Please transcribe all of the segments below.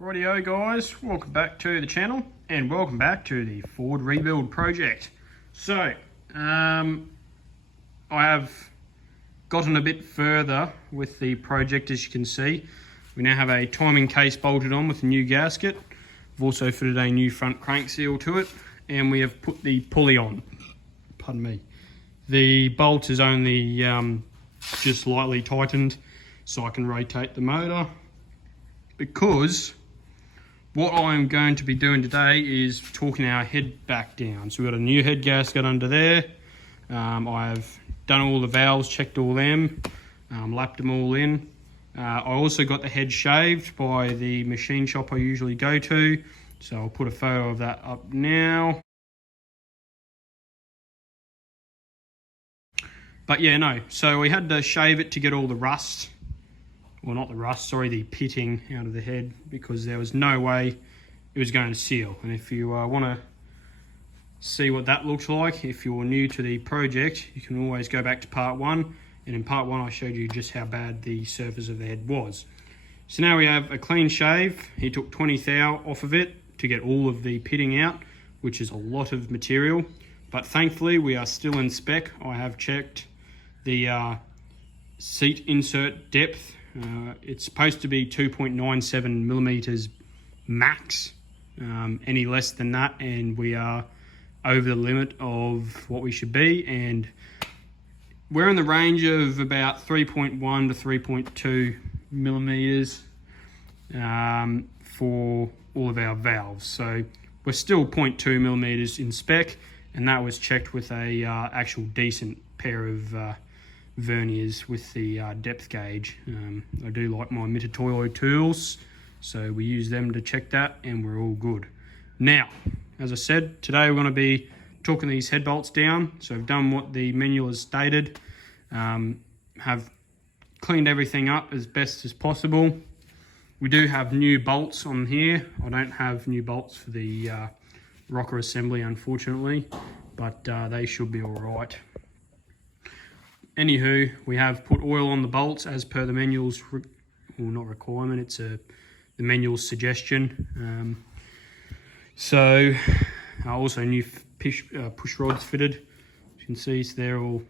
Rightio guys, welcome back to the channel and welcome back to the Ford rebuild project. So, I have gotten a bit further with the project. As you can see, we now have a timing case bolted on with a new gasket. We've also fitted a new front crank seal to it, and we have put the pulley on. Pardon me. The bolt is only just lightly tightened so I can rotate the motor, because what I'm going to be doing today is torquing our head back down. So we've got a new head gasket under there. I've done all the valves, checked all them, lapped them all in. I also got the head shaved by the machine shop I usually go to. So I'll put a photo of that up now. But yeah, no, so we had to shave it to get all the rust. Well, not the rust, sorry, the pitting out of the head, because there was no way it was going to seal. And if you want to see what that looks like, if you're new to the project, you can always go back to part one. And in part one, I showed you just how bad the surface of the head was. So now we have a clean shave. He took 20 thou off of it to get all of the pitting out, which is a lot of material. But thankfully, we are still in spec. I have checked the seat insert depth. It's supposed to be 2.97 millimeters max. Any less than that and we are over the limit of what we should be, and we're in the range of about 3.1 to 3.2 millimeters for all of our valves. So we're still 0.2 millimeters in spec, and that was checked with a actual decent pair of verniers with the depth gauge. I do like my Mitutoyo tools, so we use them to check that, and we're all good. Now, as I said, today we're going to be torquing these head bolts down. So I've done what the manual has stated, have cleaned everything up as best as possible. We do have new bolts on here. I don't have new bolts for the rocker assembly, unfortunately, but they should be all right. Anywho, we have put oil on the bolts as per the manual's, well, not requirement, it's the manual's suggestion. So also new push rods fitted. As you can see, so they're all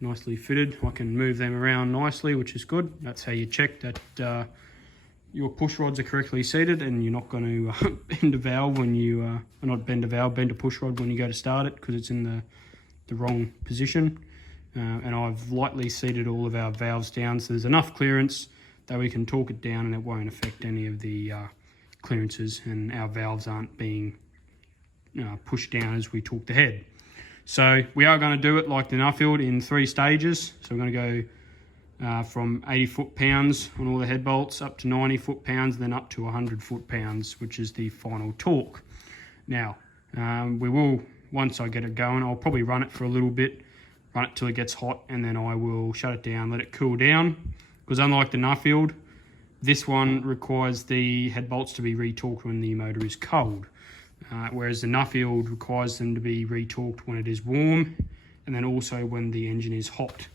nicely fitted. I can move them around nicely, which is good. That's how you check that your push rods are correctly seated, and you're not going to bend a valve when you, not bend a valve, bend a push rod when you go to start it, because it's in the wrong position. And I've lightly seated all of our valves down, so there's enough clearance that we can torque it down and it won't affect any of the clearances, and our valves aren't being pushed down as we torque the head. So we are going to do it like the Nuffield in 3 stages. So we're going to go from 80 foot-pounds on all the head bolts up to 90 foot-pounds, then up to 100 foot-pounds, which is the final torque. Now, we will, once I get it going, I'll probably run it for a little bit, run it till it gets hot, and then I will shut it down, let it cool down, because unlike the Nuffield, this one requires the head bolts to be retorqued when the motor is cold, whereas the Nuffield requires them to be retorqued when it is warm, and then also when the engine is hot.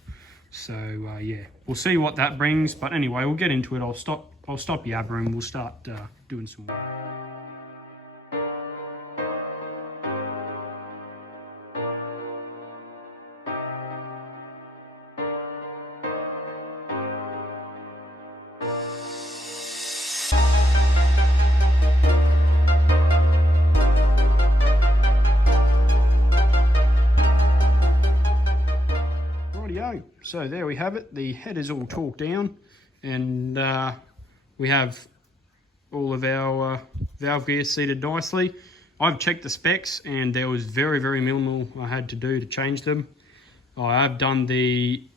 So yeah, we'll see what that brings, but anyway, we'll get into it. I'll stop yabbering, we'll start doing some work. So there we have it. The head is all torqued down, and we have all of our valve gear seated nicely. I've checked the specs, and there was very, very minimal I had to do to change them. I have done the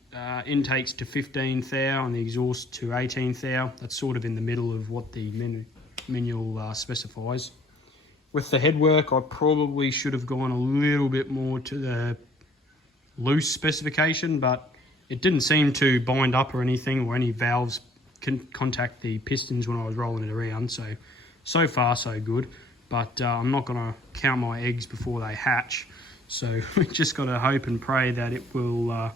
intakes to 15 thou and the exhaust to 18 thou. That's sort of in the middle of what the manual specifies. With the headwork, I probably should have gone a little bit more to the loose specification, but it didn't seem to bind up or anything, or any valves can contact the pistons when I was rolling it around. So far so good, but I'm not going to count my eggs before they hatch. So we just got to hope and pray that it will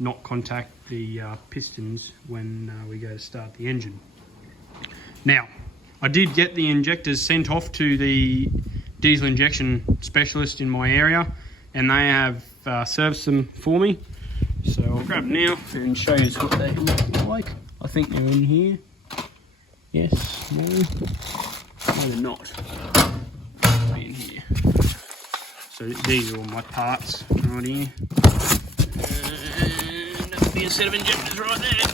not contact the pistons when we go to start the engine. Now, I did get the injectors sent off to the diesel injection specialist in my area, and they have serviced them for me. So I'll grab them now and show you what they look like. I think they're in here. Yes, no, they're not. They're in here. So these are all my parts right here. And that'll be a set of injectors right there.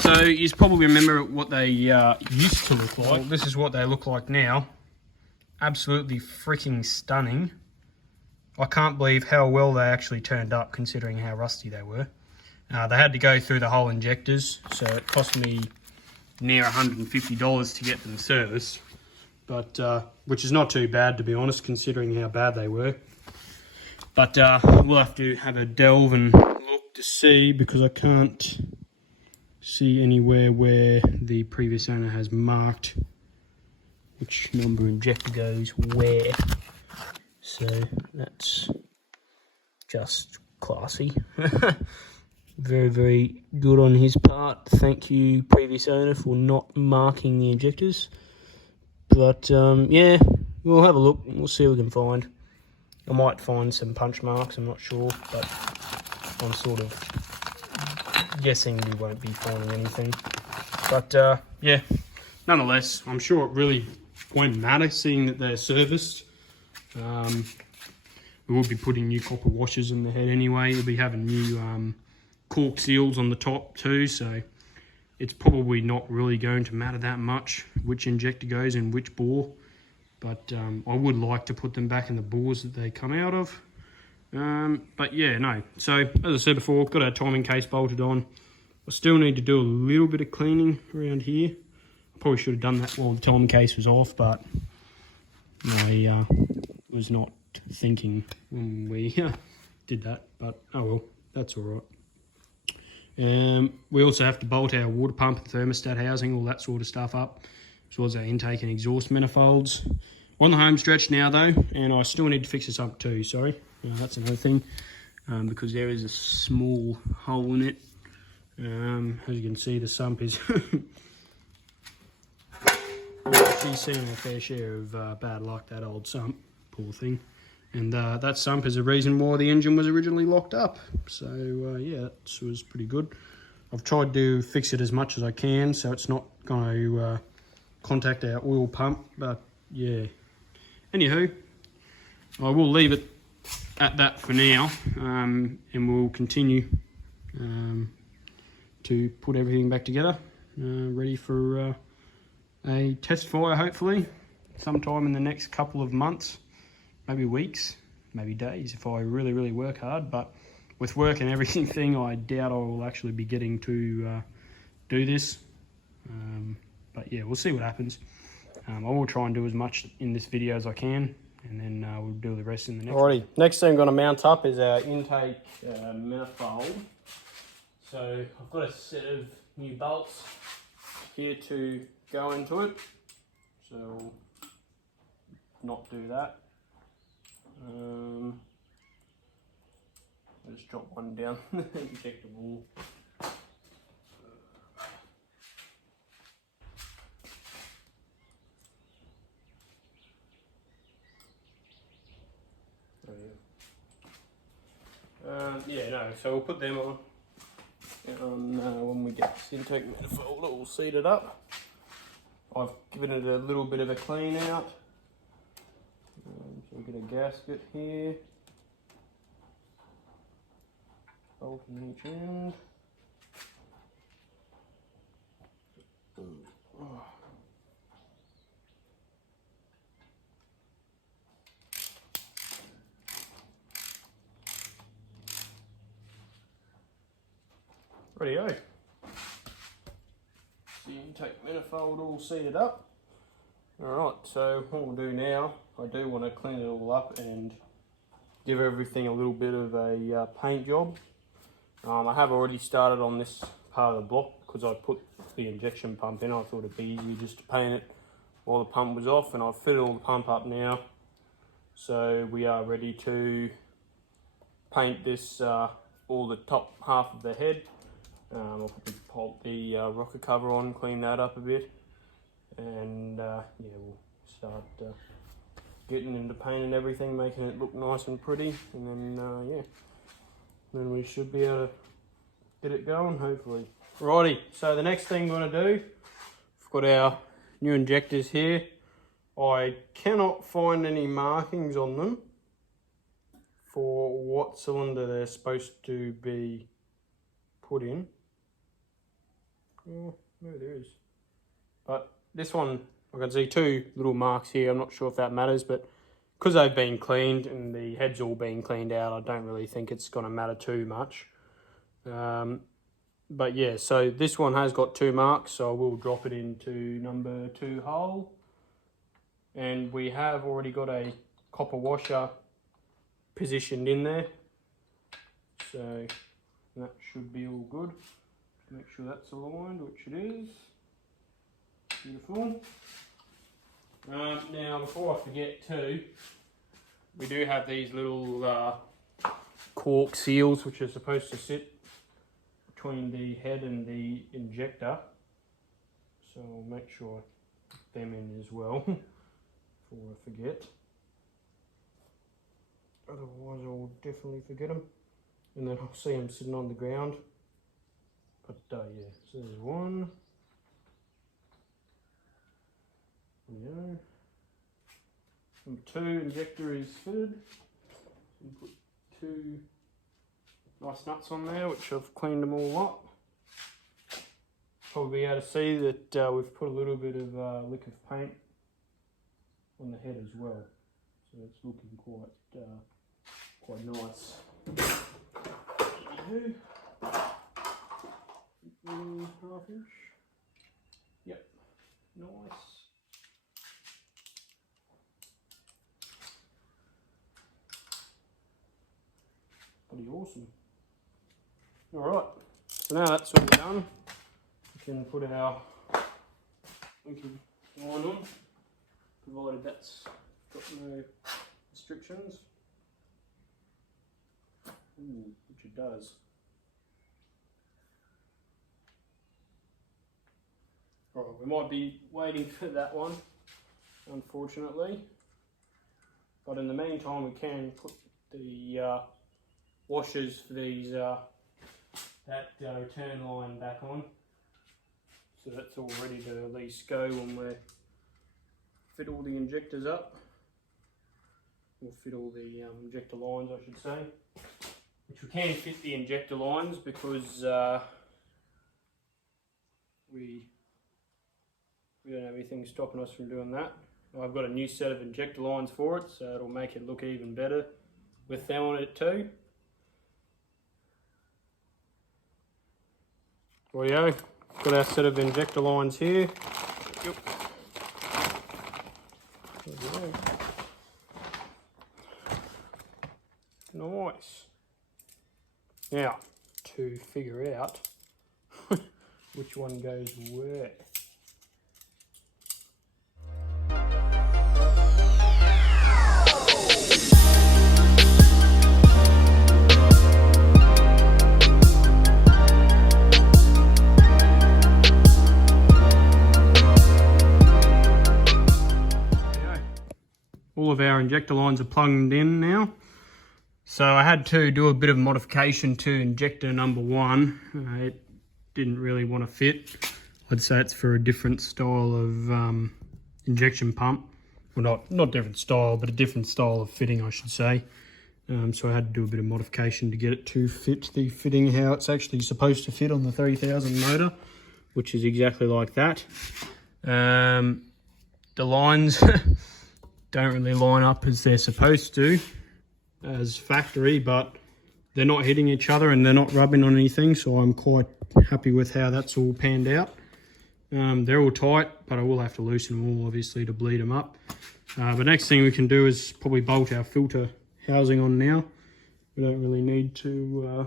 So you probably remember what they used to look like. Well, this is what they look like now. Absolutely freaking stunning. I can't believe how well they actually turned up considering how rusty they were. They had to go through the whole injectors, so it cost me near $150 to get them serviced. But which is not too bad, to be honest, considering how bad they were. But we'll have to have a delve and look to see, because I can't see anywhere where the previous owner has marked which number injector goes where. So that's just classy. Very, very good on his part. Thank you, previous owner, for not marking the injectors. But yeah, we'll have a look and we'll see what we can find. I might find some punch marks, I'm not sure, but I'm sort of guessing we won't be finding anything. But yeah, nonetheless, I'm sure it really won't matter seeing that they're serviced. We will be putting new copper washers in the head anyway. We'll be having new cork seals on the top too, so it's probably not really going to matter that much which injector goes in which bore. But I would like to put them back in the bores that they come out of. But yeah, no. So as I said before, got our timing case bolted on. I still need to do a little bit of cleaning around here. I probably should have done that while the timing case was off, but I was not thinking when we did that. But oh well, that's all right. We also have to bolt our water pump and thermostat housing, all that sort of stuff up, as well as our intake and exhaust manifolds. We're on the home stretch now though, and I still need to fix this up too, sorry. That's another thing, because there is a small hole in it. As you can see, the sump is... She's seen a fair share of bad luck, that old sump, poor thing. And that sump is the reason why the engine was originally locked up. So yeah, that was pretty good. I've tried to fix it as much as I can, so it's not going to contact our oil pump, but yeah. Anywho, I will leave it at that for now, and we'll continue to put everything back together, ready for a test fire hopefully sometime in the next couple of months, maybe weeks, maybe days if I really, really work hard. But with work and everything, I doubt I will actually be getting to do this. But yeah, we'll see what happens. I will try and do as much in this video as I can, and then we'll do the rest in the next one. Next thing I'm going to mount up is our intake manifold. So I've got a set of new bolts here to go into it. So we'll not do that. I just dropped one down the injector wall. Yeah, no, so we'll put them on when we get this intake manifold all seated up. I've given it a little bit of a clean out. So we get a gasket here, bolt in each end. Rightio. The intake manifold all seated up. Alright, so what we'll do now, I do want to clean it all up and give everything a little bit of a paint job. I have already started on this part of the block because I put the injection pump in. I thought it'd be easier just to paint it while the pump was off, and I've fitted all the pump up now. So we are ready to paint this, all the top half of the head. I'll put the rocker cover on, clean that up a bit. and yeah, we'll start getting into painting everything, making it look nice and pretty, and then yeah, then we should be able to get it going, hopefully. Righty, so the next thing we're going to do, we've got our new injectors here. I cannot find any markings on them for what cylinder they're supposed to be put in. Oh, no, there is. But this one, I can see two little marks here. I'm not sure if that matters, but because they've been cleaned and the head's all been cleaned out, I don't really think it's going to matter too much. But yeah, so this one has got 2 marks, so I will drop it into number 2 hole. And we have already got a copper washer positioned in there, so that should be all good. Make sure that's aligned, which it is. Beautiful. Now, before I forget too, we do have these little cork seals which are supposed to sit between the head and the injector, so I'll make sure I put them in as well before I forget. Otherwise I'll definitely forget them, and then I'll see them sitting on the ground. But yeah, so there's one. Yeah. Number 2 injector is fitted. And put 2 nice nuts on there, which I've cleaned them all up. Probably be able to see that we've put a little bit of lick of paint on the head as well, so it's looking quite nice. Half inch. Yep, nice. Pretty awesome. All right, so now that's all done, we can put our linking line on, provided that's got no restrictions. Which it does. Alright, we might be waiting for that one, unfortunately. But in the meantime, we can put the washers for these that return line back on. So that's all ready to at least go when we fit all the injectors up. We'll fit all the injector lines, I should say. Which we can fit the injector lines because we don't have anything stopping us from doing that. I've got a new set of injector lines for it, so it'll make it look even better with them on it too. Rightio, got our set of injector lines here. Yep. Nice. Now, to figure out which one goes where. All of our injector lines are plugged in now. So I had to do a bit of modification to injector number 1. It didn't really want to fit. I'd say it's for a different style of injection pump. Well, not different style, but a different style of fitting, I should say. So I had to do a bit of modification to get it to fit the fitting how it's actually supposed to fit on the 3000 motor, which is exactly like that. The lines don't really line up as they're supposed to as factory, but they're not hitting each other and they're not rubbing on anything, so I'm quite happy with how that's all panned out. They're all tight, but I will have to loosen them all obviously to bleed them up. But next thing we can do is probably bolt our filter housing on now. We don't really need to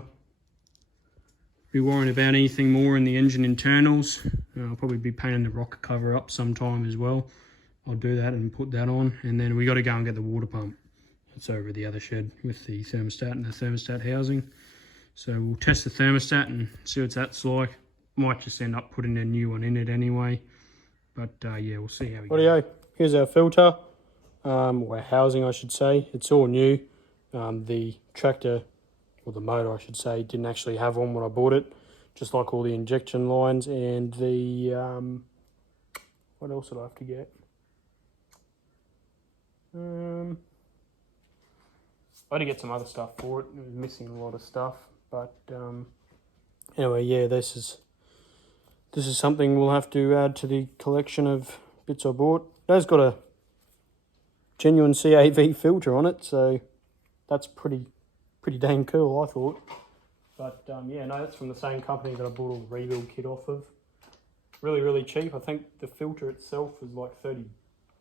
be worrying about anything more in the engine internals. I'll probably be painting the rocker cover up sometime as well. I'll do that and put that on, and then we got to go and get the water pump. It's over the other shed with the thermostat and the thermostat housing. So we'll test the thermostat and see what that's like. Might just end up putting a new one in it anyway. But yeah, we'll see how we go. Here's our filter, or housing I should say. It's all new. The tractor, or the motor I should say, didn't actually have one when I bought it. Just like all the injection lines and the, what else did I have to get? I had to get some other stuff for it. It was missing a lot of stuff. But anyway, yeah, this is something we'll have to add to the collection of bits I bought. It has got a genuine CAV filter on it, so that's pretty dang cool, I thought. But yeah, no, that's from the same company that I bought all the rebuild kit off of. Really cheap. I think the filter itself was like $30,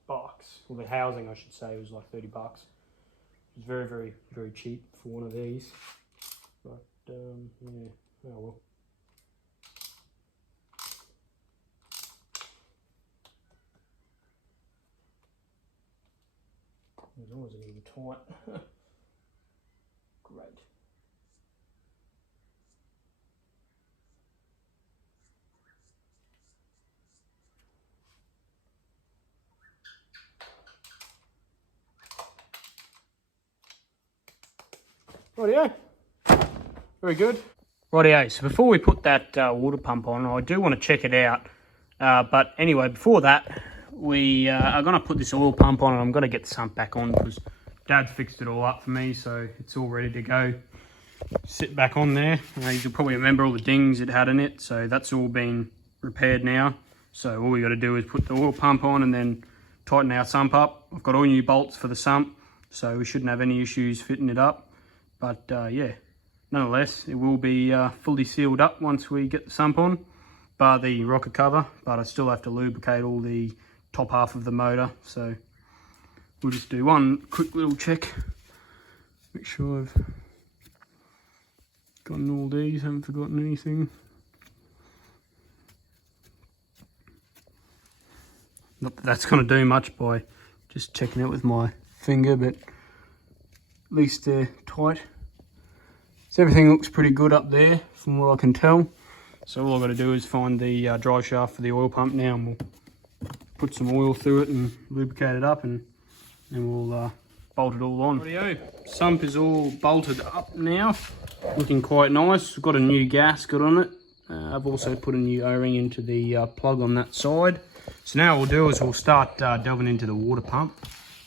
or the housing I should say was like $30. It was very cheap for one of these. But yeah, oh well. As long as it can be tight. Great. Rightio. Very good. Rightio, so before we put that water pump on, I do want to check it out. But anyway, before that, we are going to put this oil pump on, and I'm going to get the sump back on because Dad's fixed it all up for me, so it's all ready to go. Sit back on there. You'll probably remember all the dings it had in it, so that's all been repaired now. So all we got to do is put the oil pump on and then tighten our sump up. I've got all new bolts for the sump, so we shouldn't have any issues fitting it up. But yeah, nonetheless, it will be fully sealed up once we get the sump on, bar the rocker cover, but I still have to lubricate all the top half of the motor. So we'll just do one quick little check, make sure I've gotten all these, haven't forgotten anything. Not that that's going to do much by just checking it with my finger, but at least they're tight. So everything looks pretty good up there from what I can tell. So all I've got to do is find the drive shaft for the oil pump now, and we'll put some oil through it and lubricate it up, and then we'll bolt it all on. Rightio. Sump is all bolted up now, looking quite nice. We've got a new gasket on it. I've also put a new O-ring into the plug on that side. So now what we'll do is we'll start delving into the water pump.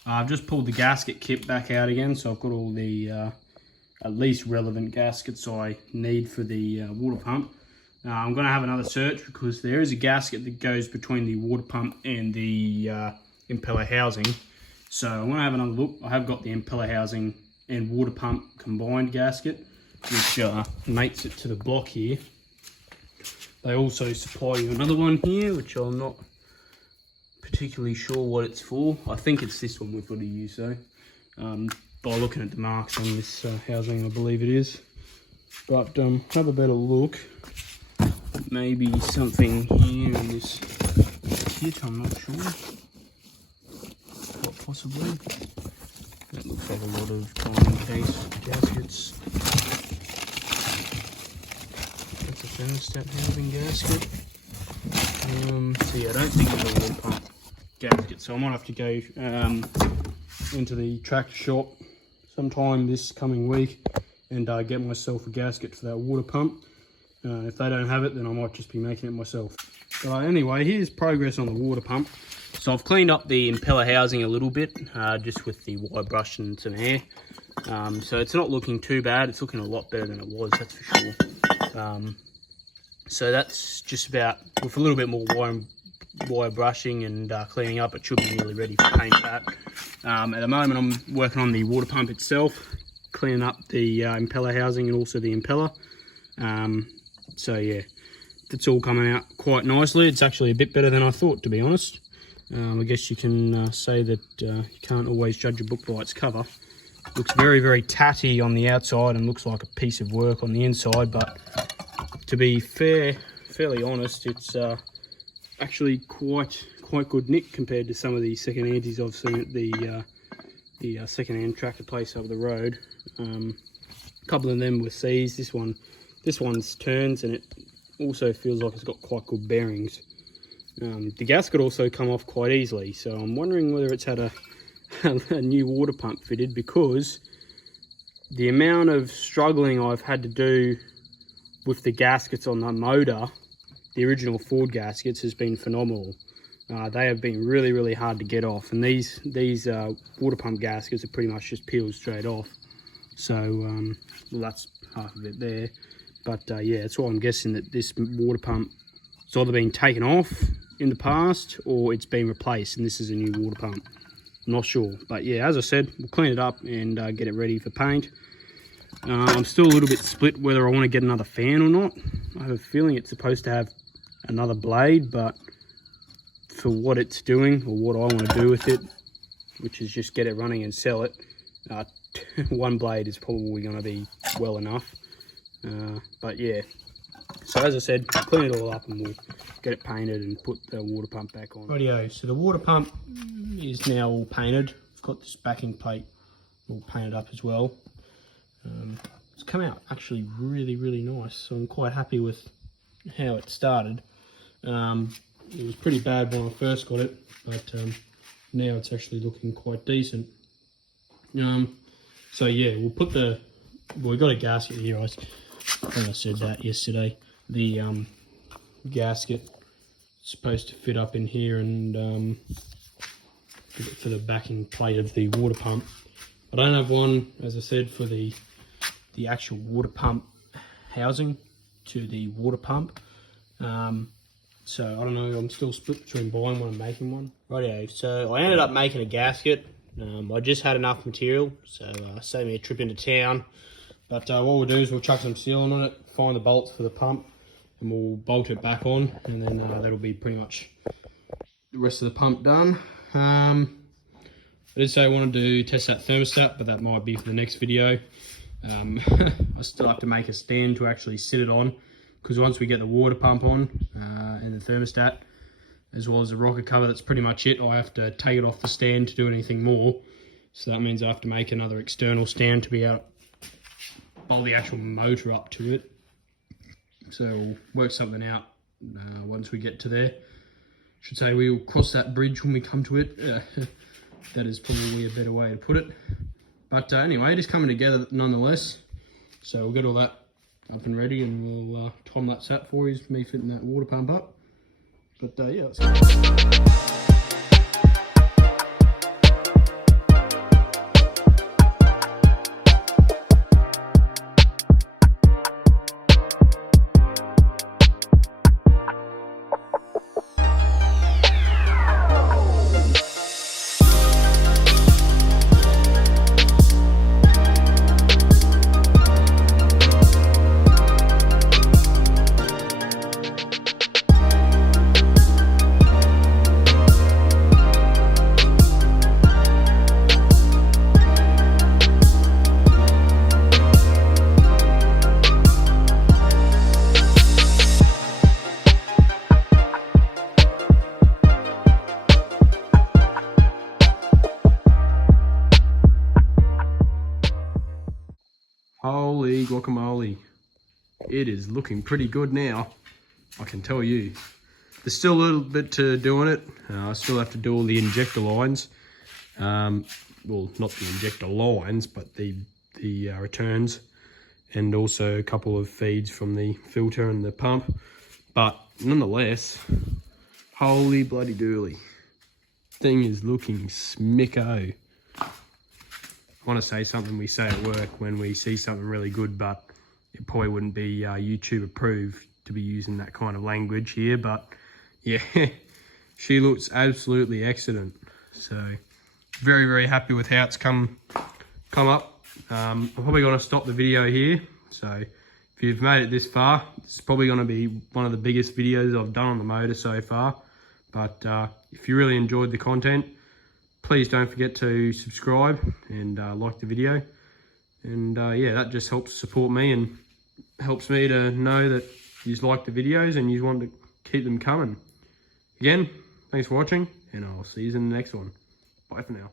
I've just pulled the gasket kit back out again, so I've got all the at least relevant gaskets I need for the water pump. I'm going to have another search because there is a gasket that goes between the water pump and the impeller housing. So I'm going to have another look. I have got the impeller housing and water pump combined gasket, which mates it to the block here. They also supply you another one here, which I'm not particularly sure what it's for. I think it's this one we've got to use though. By looking at the marks on this housing, I believe it is. But have a better look. Maybe something here in this kit, I'm not sure. Quite possibly. That looks like a lot of timing case gaskets. That's a thermostat housing gasket. So yeah, I don't think it's a water pump gasket, so I might have to go into the tractor shop sometime this coming week and get myself a gasket for that water pump. If they don't have it, then I might just be making it myself. So anyway, here's progress on the water pump. So I've cleaned up the impeller housing a little bit, just with the wire brush and some air. So it's not looking too bad. It's looking a lot better than it was, that's for sure. So that's just about, with a little bit more wire brushing and cleaning up, it should be nearly ready for paint that. At the moment I'm working on the water pump itself, cleaning up the impeller housing and also the impeller. So yeah, that's all coming out quite nicely. It's actually a bit better than I thought, to be honest. I guess you can say that you can't always judge a book by its cover. It looks very tatty on the outside and looks like a piece of work on the inside, but to be fairly honest, it's actually quite good nick compared to some of the second-handies I've seen at the second-hand tractor place over the road. A couple of them were seized. This one's turns, and it also feels like it's got quite good bearings. The gasket also come off quite easily, so I'm wondering whether it's had a new water pump fitted, because the amount of struggling I've had to do with the gaskets on the motor, the original Ford gaskets, has been phenomenal. They have been really, really hard to get off, and these water pump gaskets are pretty much just peeled straight off. So well, that's half of it there. But yeah, that's why I'm guessing that this water pump has either been taken off in the past or it's been replaced, and this is a new water pump. I'm not sure, but yeah, as I said, we'll clean it up and get it ready for paint. I'm still a little bit split whether I want to get another fan or not. I have a feeling it's supposed to have another blade, but for what it's doing, or what I want to do with it, which is just get it running and sell it, one blade is probably going to be well enough. But yeah, so as I said, clean it all up and we'll get it painted and put the water pump back on. Rightio, so the water pump is now all painted. I've got this backing plate all painted up as well. It's come out actually really, really nice, so I'm quite happy with how it started. It was pretty bad when I first got it, but now it's actually looking quite decent. So yeah, we'll put we got a gasket here. I think I said that yesterday. The gasket is supposed to fit up in here and for the backing plate of the water pump. I don't have one, as I said, for the actual water pump housing to the water pump. So I don't know, I'm still split between buying one and making one. Rightio, so I ended up making a gasket. I just had enough material, so saved me a trip into town. But what we'll do is we'll chuck some sealant on it, find the bolts for the pump, and we'll bolt it back on, and then that'll be pretty much the rest of the pump done. I did say I wanted to test that thermostat, but that might be for the next video. I still have to make a stand to actually sit it on, because once we get the water pump on and the thermostat, as well as the rocker cover, that's pretty much it. I have to take it off the stand to do anything more. So that means I have to make another external stand to be able to bolt the actual motor up to it. So we'll work something out once we get to there. Should say we'll cross that bridge when we come to it. That is probably a better way to put it. But anyway, it is coming together nonetheless. So we'll get all that up and ready, and we'll time lapse that for you, me fitting that water pump up. But yeah, let's go. Holy guacamole. It is looking pretty good now, I can tell you. There's still a little bit to do on it. I still have to do all the injector lines. Well, not the injector lines, but the returns, and also a couple of feeds from the filter and the pump. But nonetheless, holy bloody dooly. Thing is looking smicko. I want to say something we say at work when we see something really good, but it probably wouldn't be YouTube approved to be using that kind of language here. But yeah, she looks absolutely excellent. So very, very happy with how it's come up. I'm probably going to stop the video here. So if you've made it this far, it's probably going to be one of the biggest videos I've done on the motor so far. But if you really enjoyed the content, please don't forget to subscribe and like the video. And yeah, that just helps support me and helps me to know that you like the videos and you want to keep them coming. Again, thanks for watching, and I'll see you in the next one. Bye for now.